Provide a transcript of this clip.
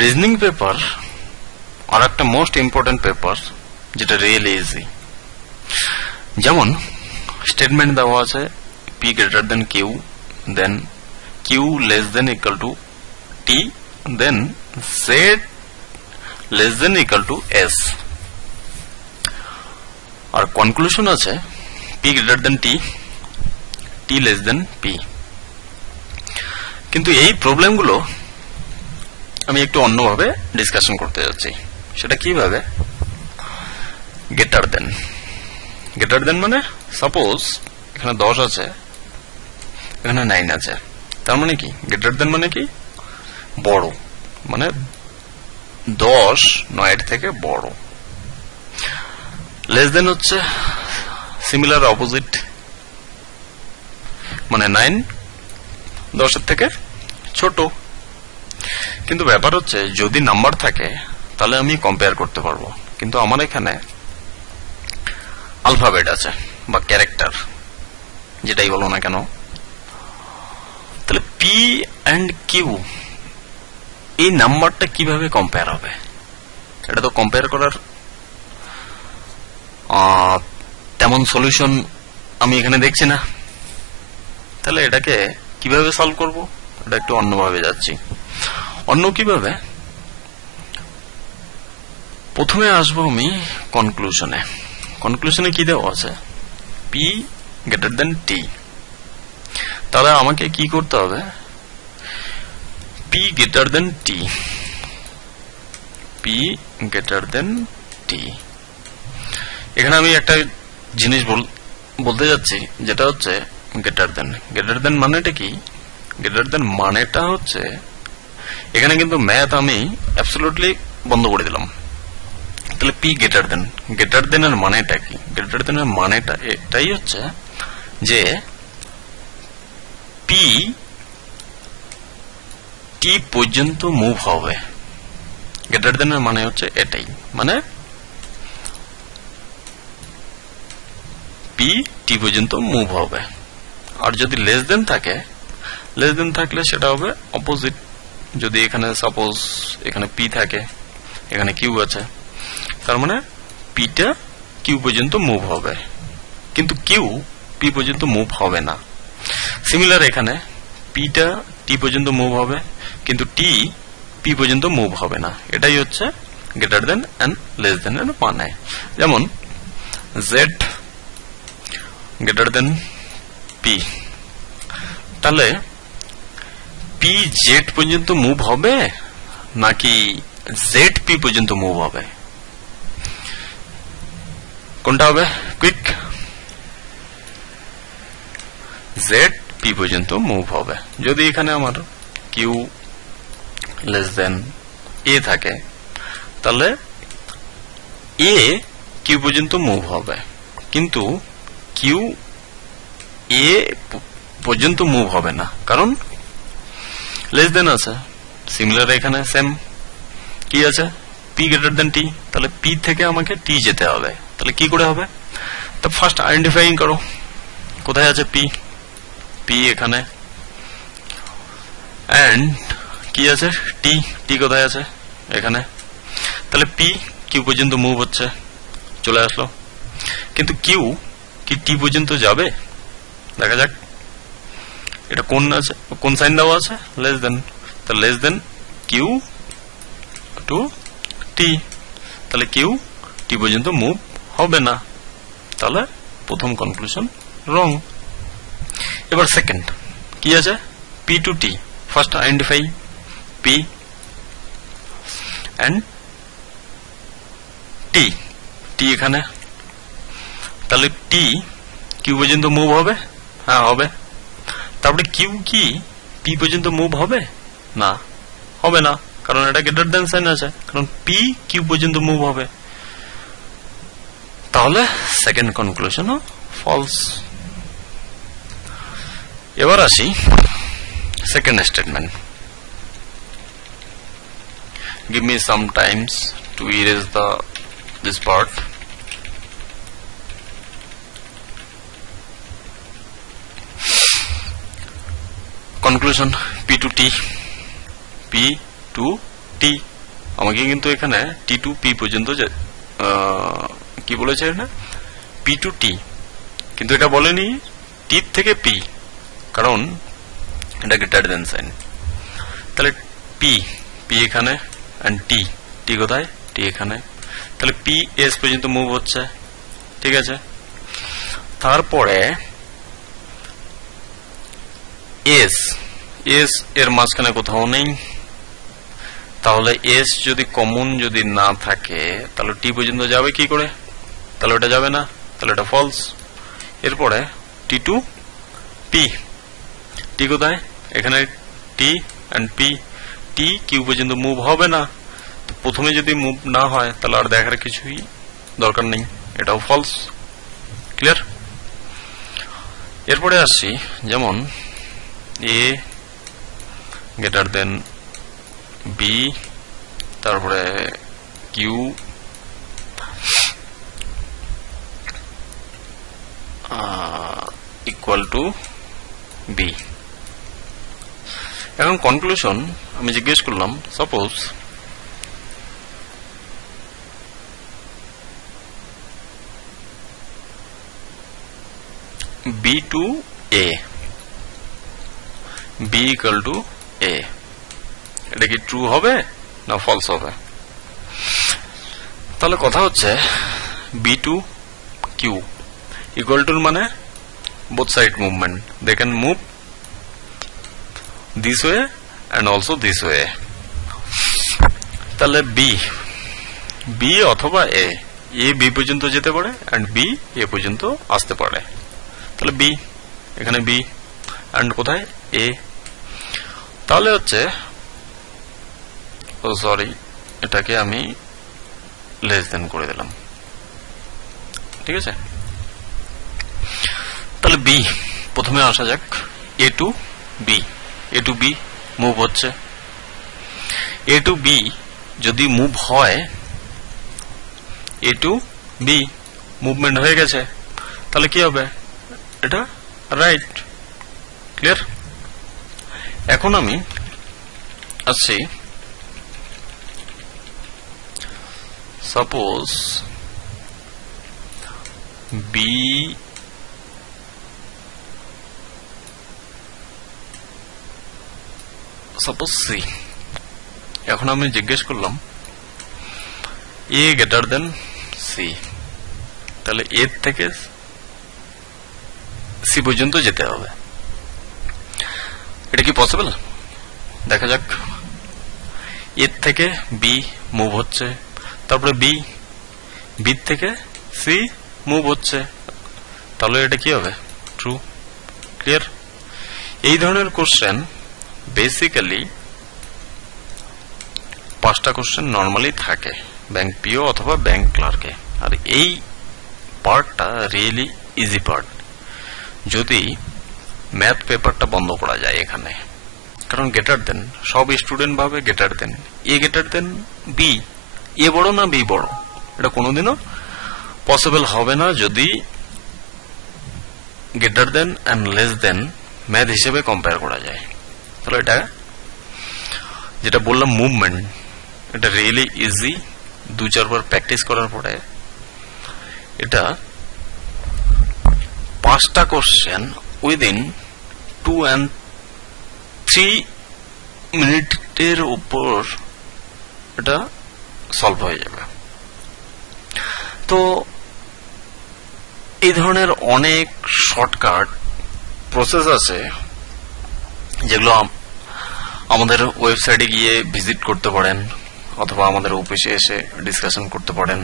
Reasoning paper আর একটা most important paper যেটা রিয়েলি ইজি। যেমন স্টেটমেন্ট দেওয়া আছে P greater than Q, then Q less than equal to T, then Z less than equal to S, আর conclusion আছে P greater than T, T less than P. কিন্তু এই প্রবলেমগুলো আমি একটু অন্যভাবে ডিসকাশন করতে যাচ্ছি। সেটা কিভাবে? গ্রেটার দেন, গ্রেটার দেন মানে সাপোজ এখানে 10 আছে, এখানে 9 আছে, তার মানে কি গ্রেটার দেন মানে কি বড়, মানে 10 9 থেকে বড়। লেস দেন হচ্ছে সিমিলার অপোজিট, মানে 9 10 থেকে ছোট। কিন্তু ব্যাপার হচ্ছে যদি নাম্বার থাকে তাহলে আমি কম্পেয়ার করতে পারবো, কিন্তু আমার এখানে আলফাবেট আছে বা ক্যারেক্টার, যেটাই বলো না কেন। তাহলে পি এন্ড কিউ এই নাম্বারটা কিভাবে কম্পেয়ার হবে? এটা তো কম্পেয়ার করার তেমন সলিউশন আমি এখানে দেখছি না। তাহলে এটাকে কিভাবে সলভ করব? এটা একটু অন্যভাবে যাচ্ছি। অন্য কিভাবে? প্রথমে আসবো আমি কনক্লুশনে। কনক্লুশনে কি দেওয়া আছে? পি গ্রেটার দেন টি। তাহলে আমাকে কি করতে হবে? পি গ্রেটার দেন টি, পি গ্রেটার দেন টি। এখানে আমি একটা জিনিস বলতে যাচ্ছি, যেটা হচ্ছে গ্রেটার দেন। গ্রেটার দেন মানেটা কি? গ্রেটার দেন মানেটা হচ্ছে, এখানে কিন্তু ম্যাথ আমি অ্যাবসলিউটলি বন্ধ করে দিলাম। তাহলে পি গ্রেটার দেন, গ্রেটার দেনের মানেটা কি? গ্রেটার দেনের মানেটা এটাই হচ্ছে যে পি টি পর্যন্ত মুভ হবে। গ্রেটার দেনের মানে হচ্ছে এটাই, মানে পি টি পর্যন্ত মুভ হবে। আর যদি লেস দেন থাকে, লেস দেন থাকলে সেটা হবে অপোজিট। যদি এখানে সাপোজ এখানে পি থাকে, এখানে কিউ আছে, তার মানে পিটা কিউ পর্যন্ত মুভ হবে, কিন্তু কিউ পি পর্যন্ত মুভ হবে না। সিমিলার এখানে পিটা টি পর্যন্ত মুভ হবে, কিন্তু টি পি পর্যন্ত মুভ হবে না। এটাই হচ্ছে greater than and less than এর মানে। যেমন জেড গ্রেটার দেন পি, তাহলে পি জেড পর্যন্ত মুভ হবে নাকি জেড পি পর্যন্ত মুভ হবে? কোনটা হবে? কুইক, জেড পি পর্যন্ত মুভ হবে। যদি এখানে আমার কিউ লেস দেন এ থাকে, তাহলে এ কিউ পর্যন্ত মুভ হবে, কিন্তু কিউ এ পর্যন্ত মুভ হবে না, কারণ লেস দেন আছে। সিমিলার এখানে সেম কি আছে? পি গ্রেটার দেন টি, তাহলে পি থেকে আমাকে টি যেতে হবে। তাহলে কি করে হবে? তো ফার্স্ট আইডেন্টিফাইং করো কোথায় আছে পি। পি এখানে, এন্ড কি আছে? টি, টি কোথায় আছে? এখানে। তাহলে পি কিউ পর্যন্ত মুভ হচ্ছে, চলে আসলো, কিন্তু কিউ কি টি পর্যন্ত যাবে? দেখা যাক। এটা কোন আছে, কোন সাইন দেওয়া আছে? Less than. তাহলে লেস দেন কিউ টু টি, তাহলে কিউ টি পর্যন্ত মুভ হবে না। তাহলে প্রথম কনক্লুশন রং। এবার সেকেন্ড কি আছে? P to T. First identify P and T, T এখানে, তাহলে টি কিউ পর্যন্ত মুভ হবে? হ্যাঁ হবে। তারপরে কিউ কি পি পর্যন্ত মুভ হবে? না, হবে না, কারণ এটা গ্রেটার দেন সাইন আছে, কারণ পি কিউ পর্যন্ত মুভ হবে। তাহলে সেকেন্ড কনক্লুশন ফলস। এবার আসি second statement. Give me some times to erase this part. Conclusion P to T, P to T. টি, আমাকে কিন্তু এখানে টি টু পি পর্যন্ত কি বলেছে না, পি টু টি, কিন্তু এটা বলেনি টি থেকে পি, কারণ এটা গ্রেটার দেন সাইন। তাহলে পি, পি এখানে, এন্ড টি, টি কোথায়, টি এখানে, তাহলে পি এস পর্যন্ত মুভ হচ্ছে, ঠিক আছে। তারপরে এস, এস এর মাঝখানে কোথাও নেই, তাহলে এস যদি কমন যদি না থাকে তাহলে টি পর্যন্ত যাবে কি করে, তাহলে ওটা যাবে না, তাহলে এটা ফলস। এরপরে টি টু পি, টি কোথায়, এখানে T and P, T Q পর্যন্ত মুভ হবে না, তো প্রথমে যদি মুভ না হয় তাহলে আর দেখার কিছুই দরকার নেই, এটাও ফলস। ক্লিয়ার? এরপরে আসছি, যেমন এ গ্রেটার দেন বি, তারপরে কিউ ইকুয়াল টু বি। এখন কনক্লুশন আমি জিজ্ঞেস করলাম, suppose B to A, B equal to A, এটা কি ট্রু হবে না ফলস হবে? তাহলে কথা হচ্ছে B to Q equal to মানে both side movement, they can move this way and also this way. তাহলে বি, বি অথবা এ, এ বি পর্যন্ত যেতে পারে এন্ড বি এ পর্যন্ত আসতে পারে, তাহলে বি, এখানে বি এন্ড কোথায় এ, তাহলে হচ্ছে ও সরি এটাকে আমি লেস দেন করে দিলাম, ঠিক আছে। তাহলে বি, প্রথমে আসা যাক A to B, A to B move হচ্ছে, এ টু বি যদি মুভ হয়, এ টু বি মুভমেন্ট হয়ে গেছে, তাহলে কি হবে, এটা রাইট। ক্লিয়ার? এখন আমি আসছি, সাপোজ বি সাপোজ সি, এখন আমি জিজ্ঞেস করলাম এ গ্রেটার দেন সি, তাহলে এর থেকে সি পর্যন্ত যেতে হবে, এটা কি পসিবল? দেখা যাক, এর থেকে বি মুভ হচ্ছে, তারপরে বি, বি থেকে সি মুভ হচ্ছে, তাহলে এটা কি হবে, ট্রু। ক্লিয়ার? এই ধরনের কোশ্চেন বেসিক্যালি 5টা কোশ্চেন নর্মালি থাকে ব্যাংক পিও অথবা ব্যাংক ক্লার্কে, আর এই পার্টটা রিয়েলি ইজি পার্ট যদি ম্যাথ পেপারটা বন্ধ করা যায় এখানে, কারণ গ্রেটার দেন সব স্টুডেন্ট ভাবে গ্রেটার দেন, এ গ্রেটার দেন বি, এ বড় না বি বড়, এটা কোনোদিনও পসিবল হবে না যদি greater than and less than math হিসেবে কম্পেয়ার করা যায়। তাহলে এটা যেটা বললাম মুভমেন্ট, এটা রিয়েলি ইজি, 2-4 বার প্র্যাকটিস করার পরে এটা 5টা কোশ্চেন উইদিন 2 and 3 মিনিটের উপর এটা সলভ হয়ে যাবে। তো এই ধরনের অনেক শর্টকাট প্রসেস আছে যেগুলো আমাদের ওয়েবসাইটে গিয়ে ভিজিট করতে পারেন অথবা আমাদের অফিসে এসে ডিসকাশন করতে পারেন।